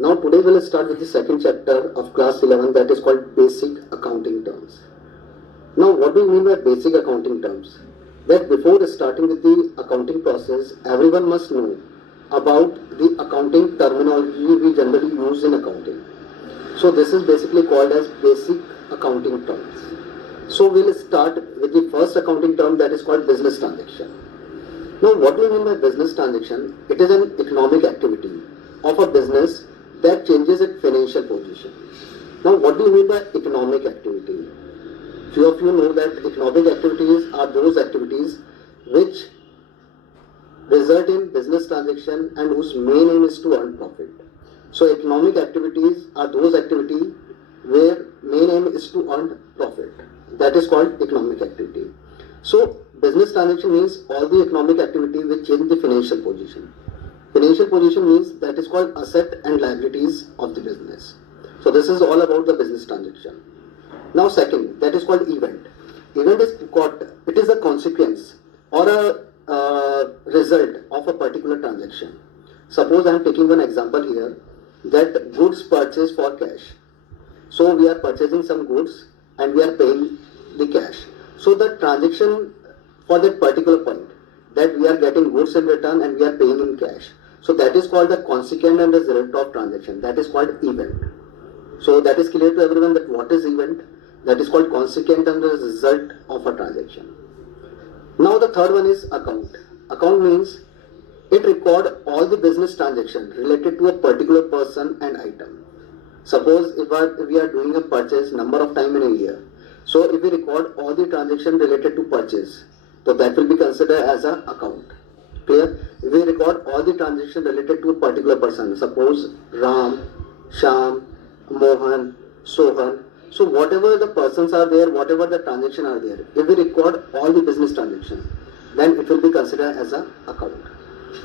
Now today we'll start with the second chapter of class 11, that is called basic accounting terms. Now what do we mean by basic accounting terms? That before starting with the accounting process, everyone must know about the accounting terminology we generally use in accounting. So this is basically called as basic accounting terms. So we'll start with the first accounting term, that is called business transaction. Now what do you mean by business transaction? It is an economic activity of a business that changes its financial position. Now what do you mean by economic activity? Few of you know that economic activities are those activities which result in business transaction and whose main aim is to earn profit. So economic activities are those activities where main aim is to earn profit. That is called economic activity. So business transaction means all the economic activity which change the financial position. Financial position means that is called asset and liabilities of the business. So this is all about the business transaction. Now second, that is called event. Event is it is a consequence or a result of a particular transaction. Suppose I am taking one example here, that goods purchased for cash. So we are purchasing some goods and we are paying the cash. So the transaction for that particular point, that we are getting goods in return and we are paying in cash. So that is called the consequent and result of transaction. That is called event. So that is clear to everyone that what is event? That is called consequent and the result of a transaction. Now the third one is account. Account means it records all the business transactions related to a particular person and item. Suppose if we are doing a purchase number of time in a year. So if we record all the transactions related to purchase, so that will be considered as an account. Clear? If we record all the transactions related to a particular person, suppose Ram, Sham, Mohan, Sohan. So whatever the persons are there, whatever the transactions are there, if we record all the business transactions, then it will be considered as an account.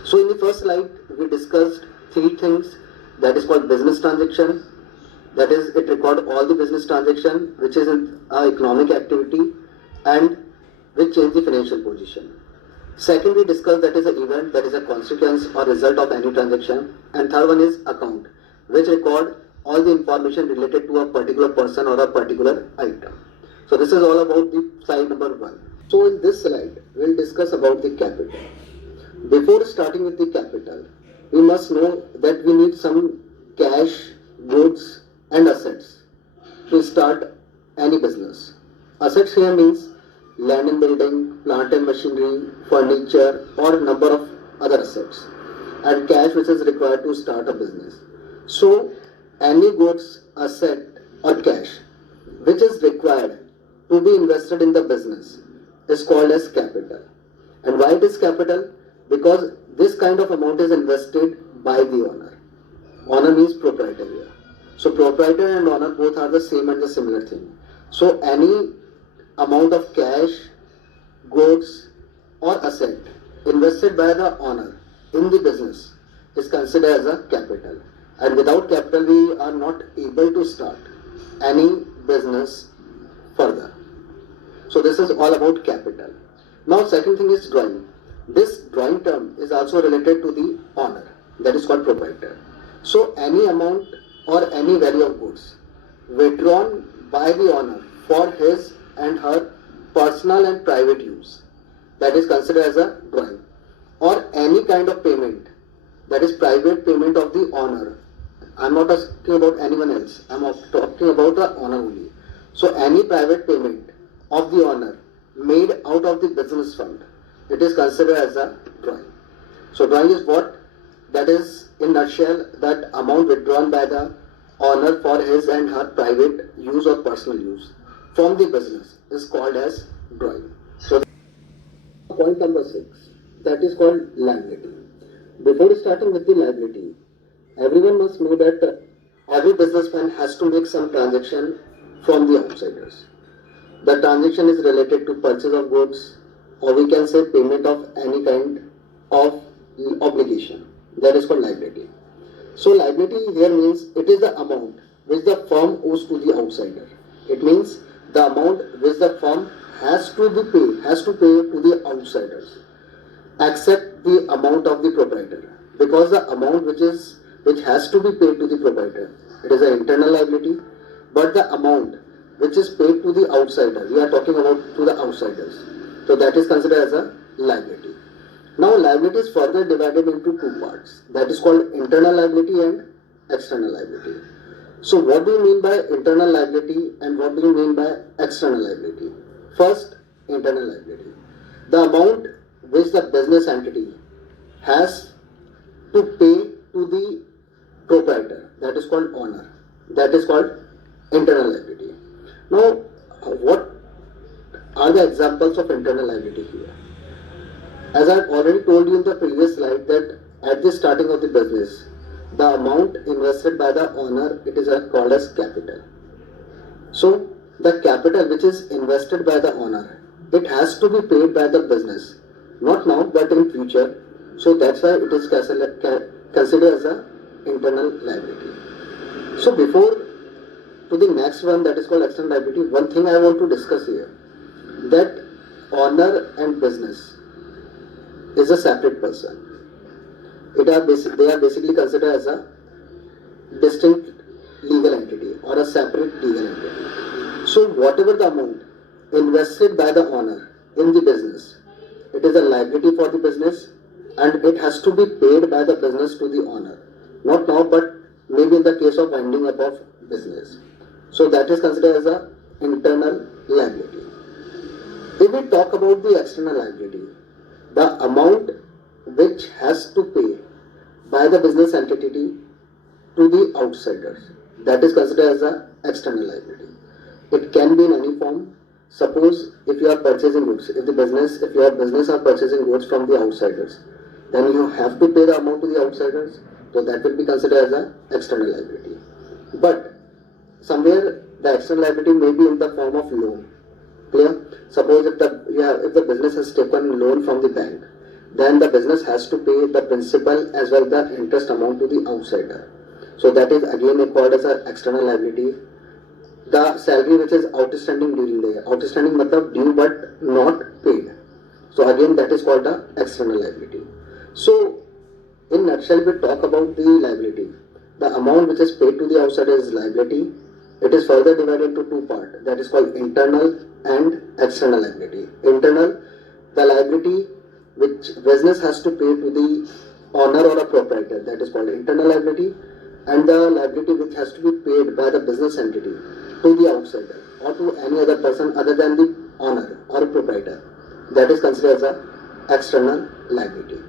So in the first slide, we discussed three things. That is called business transaction. That is, it records all the business transaction, which is an economic activity and which change the financial position. Second, we discussed that is an event, that is a consequence or result of any transaction. And third one is account, which record all the information related to a particular person or a particular item. So this is all about the slide number 1. So in this slide, we will discuss about the capital. Before starting with the capital, we must know that we need some cash, goods and assets to start any business. Assets here means land and building, plant and machinery, furniture or number of other assets, and cash which is required to start a business. So any goods, asset or cash which is required to be invested in the business is called as capital. And why it is capital? Because this kind of amount is invested by the owner. Owner means proprietor here. So proprietor and owner both are the same and the similar thing. So any amount of cash, goods or asset invested by the owner in the business is considered as a capital. And without capital we are not able to start any business further. So this is all about capital. Now second thing is drawing. This drawing term is also related to the owner, that is called proprietor. So any amount or any value of goods withdrawn by the owner for his and her personal and private use, that is considered as a drawing. Or any kind of payment, that is private payment of the owner. I am not talking about anyone else, I am talking about the owner only. So any private payment of the owner made out of the business fund, it is considered as a drawing. So drawing is what? That is in nutshell that amount withdrawn by the owner for his and her private use or personal use from the business is called as drawing. So point number 6, that is called liability. Before starting with the liability, everyone must know that every businessman has to make some transaction from the outsiders. The transaction is related to purchase of goods, or we can say payment of any kind of obligation. That is called liability. So liability here means it is the amount which the firm owes to the outsider. It means the amount which the firm has to pay to the outsiders, except the amount of the proprietor. Because the amount which is which has to be paid to the proprietor. It is an internal liability, but the amount which is paid to the outsider, we are talking about to the outsiders. So that is considered as a liability. Now liability is further divided into two parts. That is called internal liability and external liability. So what do you mean by internal liability and what do you mean by external liability? First, internal liability. The amount which the business entity has to pay to the proprietor, that is called owner, that is called internal liability. Now, what are the examples of internal liability here? As I already told you in the previous slide that at the starting of the business, the amount invested by the owner, it is called as capital. So the capital which is invested by the owner, it has to be paid by the business, not now but in future. So that's why it is considered as a internal liability. So before to the next one, that is called external liability, one thing I want to discuss here, that owner and business is a separate person. They are basically considered as a distinct legal entity or a separate legal entity. So whatever the amount invested by the owner in the business, it is a liability for the business and it has to be paid by the business to the owner. Not now, but maybe in the case of winding up of business. So that is considered as a internal liability. If we talk about the external liability, the amount which has to pay by the business entity to the outsiders, that is considered as an external liability. It can be in any form. Suppose if you are purchasing goods, if your business are purchasing goods from the outsiders, then you have to pay the amount to the outsiders, so that will be considered as an external liability. But somewhere the external liability may be in the form of loan. Clear? Suppose if the business has taken loan from the bank, then the business has to pay the principal as well the interest amount to the outsider. So that is again called as an external liability. The salary which is outstanding during the year, outstanding matlab due but not paid. So again that is called the external liability. So in nutshell, we talk about the liability. The amount which is paid to the outsider is liability. It is further divided into two parts, that is called internal and external liability. Internal, the liability which business has to pay to the owner or a proprietor, that is called internal liability, and the liability which has to be paid by the business entity to the outsider or to any other person other than the owner or proprietor, that is considered as a external liability.